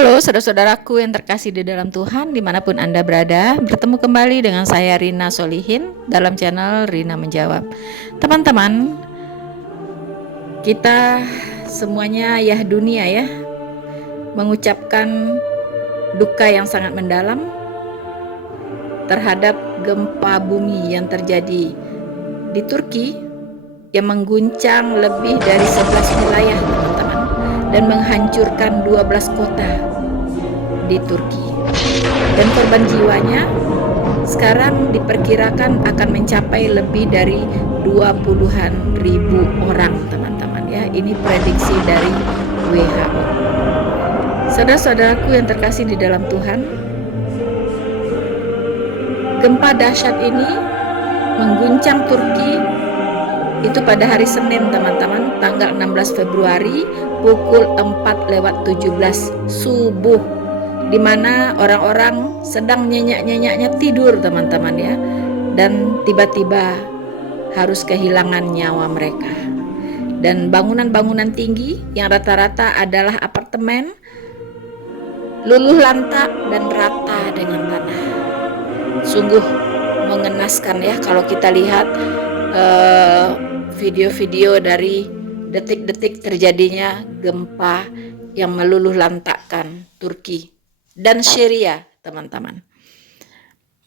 Halo saudara-saudaraku yang terkasih di dalam Tuhan dimanapun Anda berada. Bertemu kembali dengan saya Rina Solihin dalam channel Rina Menjawab. Teman-teman, kita semuanya dunia mengucapkan duka yang sangat mendalam terhadap gempa bumi yang terjadi di Turki yang mengguncang lebih dari 11 wilayah, teman-teman, dan menghancurkan 12 kota di Turki. Dan korban jiwanya sekarang diperkirakan akan mencapai lebih dari 20-an ribu orang, teman-teman ya. Ini prediksi dari WHO. Saudara-saudaraku yang terkasih di dalam Tuhan, gempa dahsyat ini mengguncang Turki itu pada hari Senin, teman-teman, tanggal 16 Februari pukul 4:17 subuh, di mana orang-orang sedang nyenyak-nyenyaknya tidur, teman-teman ya, dan tiba-tiba harus kehilangan nyawa mereka. Dan bangunan-bangunan tinggi yang rata-rata adalah apartemen luluh lantak dan rata dengan tanah. Sungguh mengenaskan ya kalau kita lihat video-video dari detik-detik terjadinya gempa yang meluluh lantakkan Turki dan Syria, teman-teman.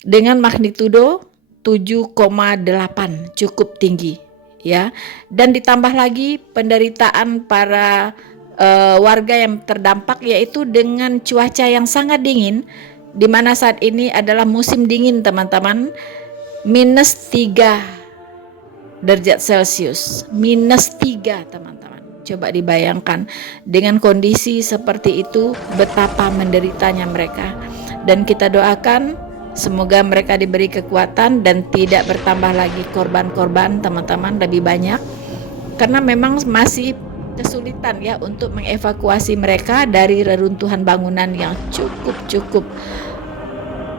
Dengan magnitudo 7,8, cukup tinggi ya. Dan ditambah lagi penderitaan para warga yang terdampak, yaitu dengan cuaca yang sangat dingin, di mana saat ini adalah musim dingin, teman-teman. -3 derajat Celcius, -3, teman-teman. Coba dibayangkan dengan kondisi seperti itu betapa menderitanya mereka. Dan kita doakan semoga mereka diberi kekuatan dan tidak bertambah lagi korban-korban, teman-teman, lebih banyak, karena memang masih kesulitan ya untuk mengevakuasi mereka dari reruntuhan bangunan yang cukup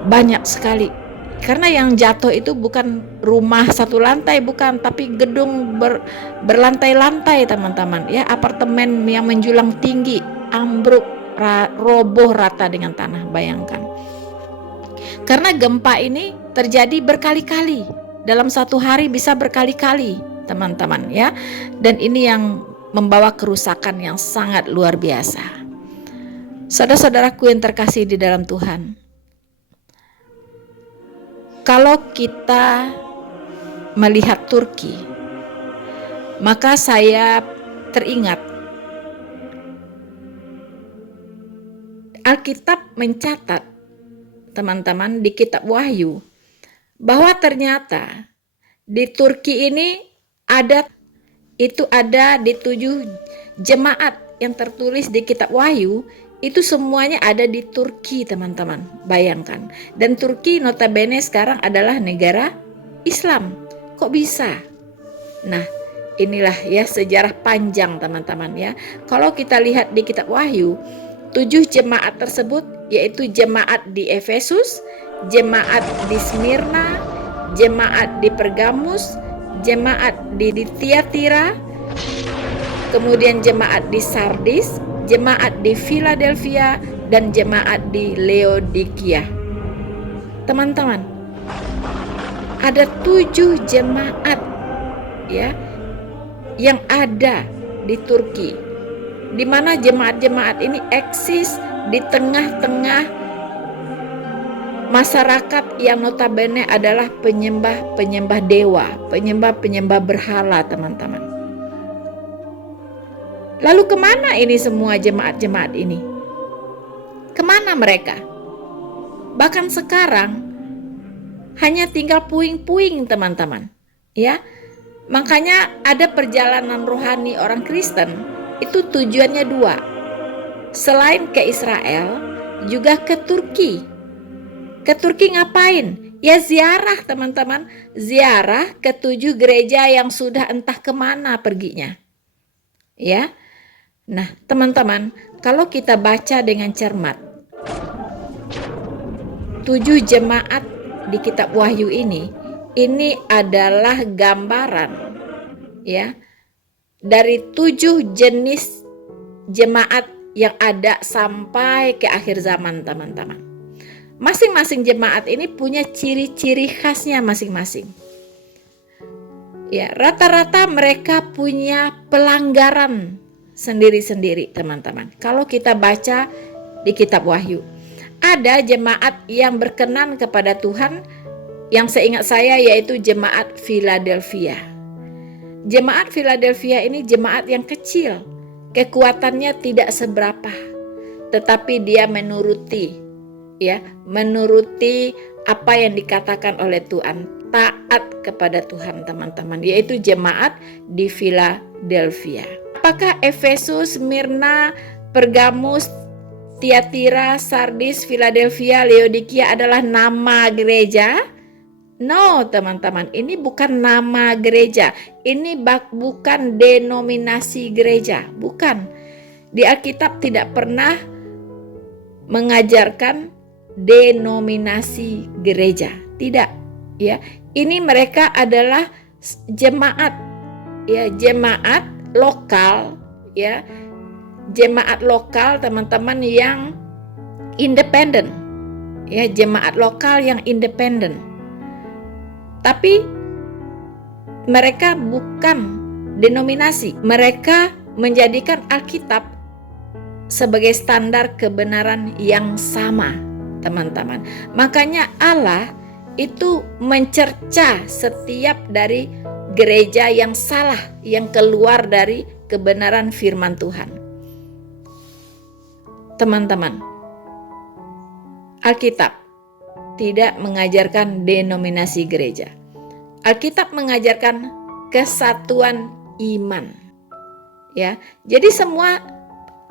banyak sekali. Karena yang jatuh itu bukan rumah satu lantai, bukan, tapi gedung berlantai-lantai, teman-teman ya. Apartemen yang menjulang tinggi, ambruk, roboh rata dengan tanah, bayangkan. Karena gempa ini terjadi berkali-kali, dalam satu hari bisa berkali-kali, teman-teman ya. Dan ini yang membawa kerusakan yang sangat luar biasa. Saudara-saudaraku yang terkasih di dalam Tuhan, kalau kita melihat Turki, maka saya teringat Alkitab mencatat, teman-teman, di kitab Wahyu, bahwa ternyata di Turki ini ada di 7 jemaat yang tertulis di kitab Wahyu. Itu semuanya ada di Turki, teman-teman, bayangkan. Dan Turki notabene sekarang adalah negara Islam. Kok bisa? Nah, inilah ya sejarah panjang, teman-teman ya. Kalau kita lihat di kitab Wahyu, 7 jemaat tersebut yaitu jemaat di Efesus, jemaat di Smyrna, jemaat di Pergamus, jemaat di Tiatira, kemudian jemaat di Sardis, jemaat di Philadelphia, dan jemaat di Laodikia. Teman-teman, ada 7 jemaat ya yang ada di Turki, di mana jemaat-jemaat ini eksis di tengah-tengah masyarakat yang notabene adalah penyembah dewa, penyembah berhala, teman-teman. Lalu kemana ini semua jemaat-jemaat ini? Kemana mereka? Bahkan sekarang hanya tinggal puing-puing, teman-teman ya. Makanya ada perjalanan rohani orang Kristen itu tujuannya 2. Selain ke Israel, juga ke Turki. Ke Turki ngapain? Ya ziarah, teman-teman. Ziarah ke 7 gereja yang sudah entah kemana perginya ya. Nah, teman-teman, kalau kita baca dengan cermat 7 jemaat di kitab Wahyu ini adalah gambaran ya dari 7 jenis jemaat yang ada sampai ke akhir zaman, teman-teman. Masing-masing jemaat ini punya ciri-ciri khasnya masing-masing. Ya, rata-rata mereka punya pelanggaran sendiri-sendiri, teman-teman. Kalau kita baca di kitab Wahyu, ada jemaat yang berkenan kepada Tuhan, yang seingat saya yaitu jemaat Philadelphia. Jemaat Philadelphia ini jemaat yang kecil, kekuatannya tidak seberapa, tetapi dia menuruti apa yang dikatakan oleh Tuhan, taat kepada Tuhan, teman-teman, yaitu jemaat di Philadelphia. Apakah Efesus, Smyrna, Pergamus, Tiatira, Sardis, Philadelphia, Laodikia adalah nama gereja? No, teman-teman, ini bukan nama gereja. Ini bukan denominasi gereja, bukan. Di Alkitab tidak pernah mengajarkan denominasi gereja, tidak. Ya, ini mereka adalah jemaat, ya, jemaat lokal, ya, jemaat lokal, teman-teman, yang independen, ya, jemaat lokal yang independen. Tapi mereka bukan denominasi. Mereka menjadikan Alkitab sebagai standar kebenaran yang sama, teman-teman. Makanya Allah itu mencerca setiap dari gereja yang salah, yang keluar dari kebenaran firman Tuhan. Teman-teman, Alkitab tidak mengajarkan denominasi gereja. Alkitab mengajarkan kesatuan iman. Ya, jadi semua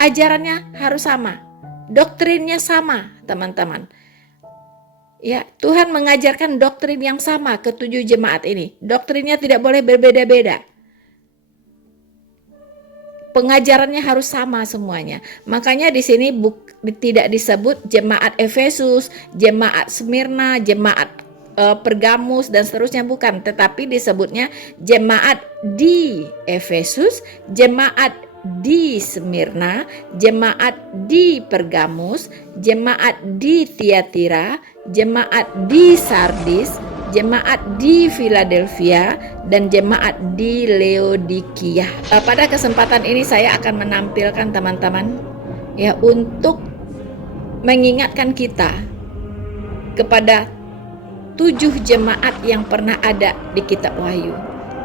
ajarannya harus sama, doktrinnya sama, teman-teman. Ya, Tuhan mengajarkan doktrin yang sama ke 7 jemaat ini. Doktrinnya tidak boleh berbeda-beda. Pengajarannya harus sama semuanya. Makanya di sini tidak disebut jemaat Efesus, jemaat Smyrna, jemaat Pergamus dan seterusnya, bukan, tetapi disebutnya jemaat di Efesus, jemaat di Smyrna, jemaat di Pergamus, jemaat di Tiatira, jemaat di Sardis, jemaat di Philadelphia, dan jemaat di Laodikia. Pada kesempatan ini saya akan menampilkan, teman-teman, ya, untuk mengingatkan kita kepada 7 jemaat yang pernah ada di kitab Wahyu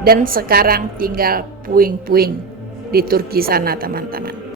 dan sekarang tinggal puing-puing di Turki sana, teman-teman.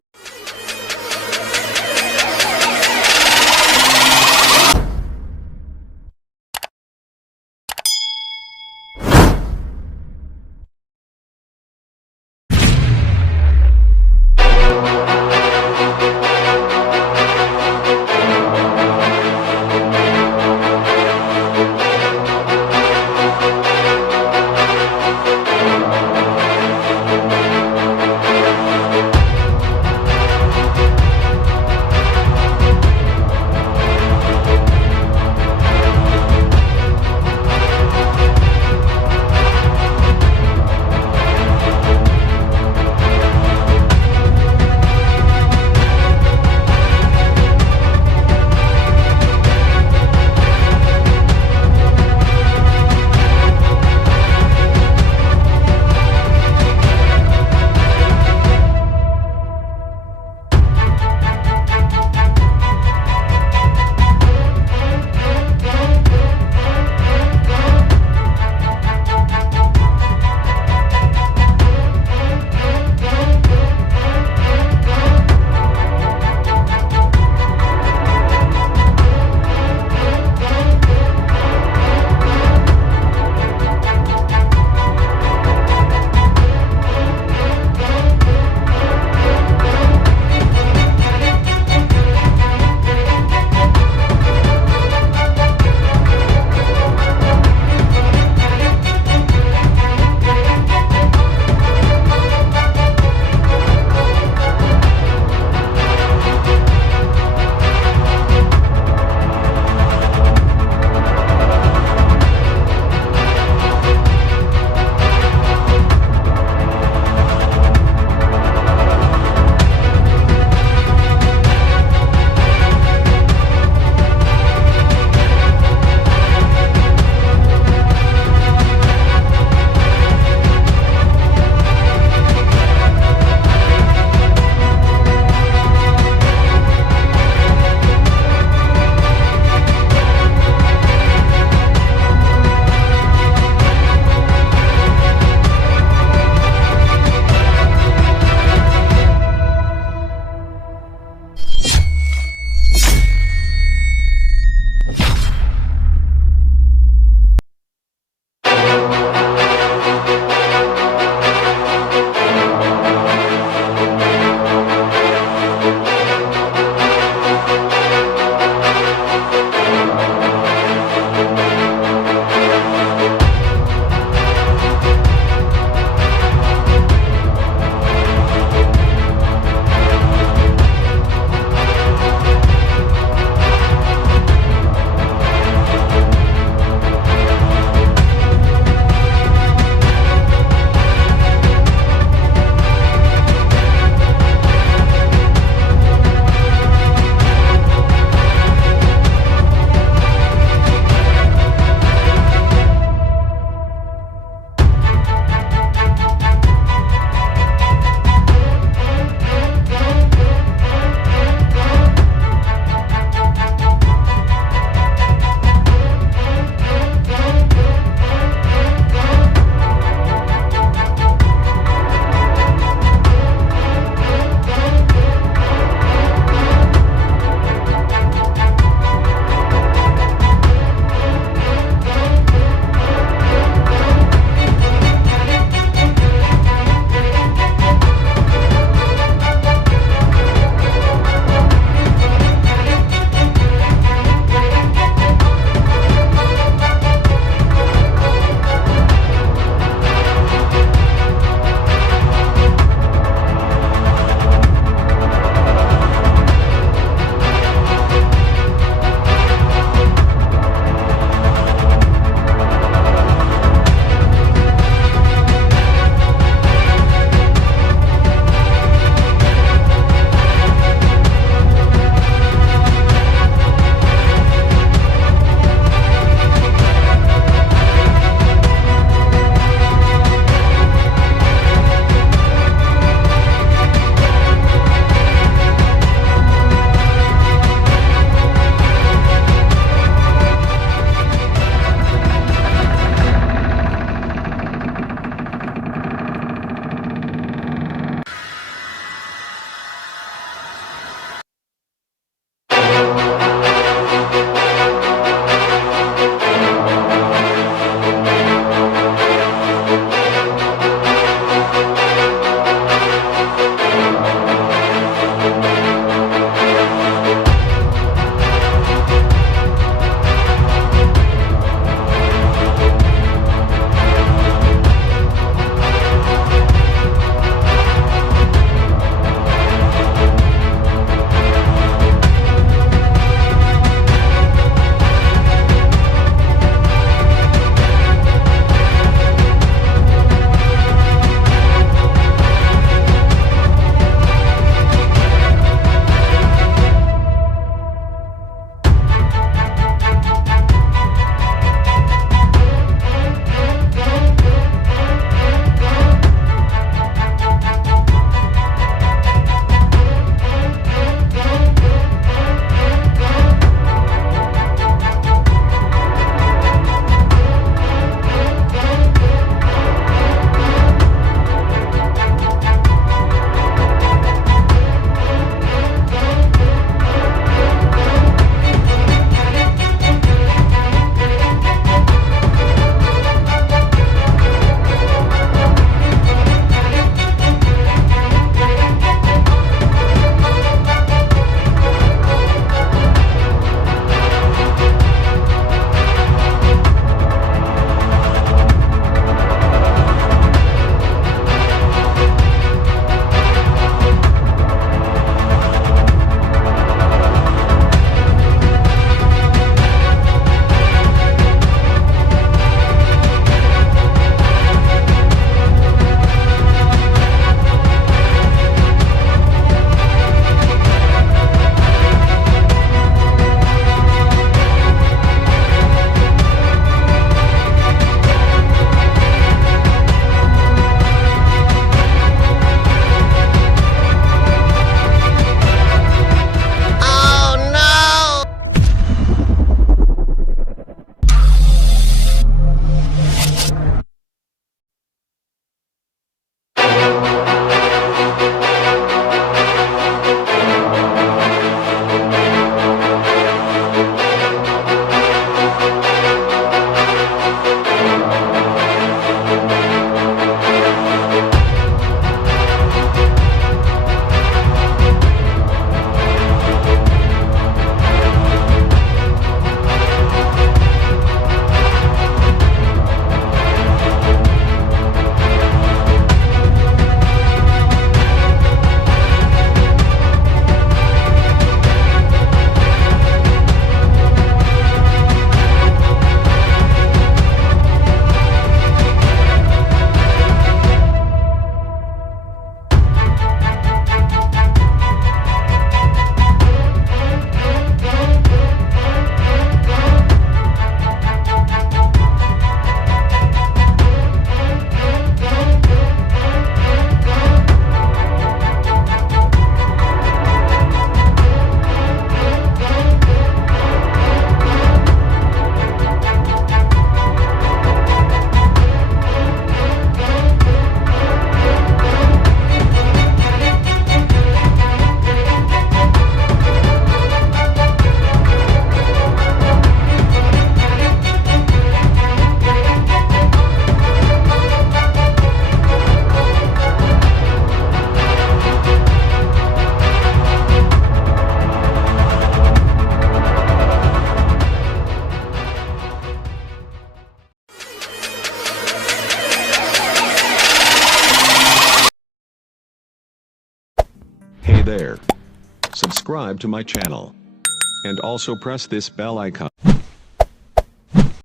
there. Subscribe to my channel. And also press this bell icon.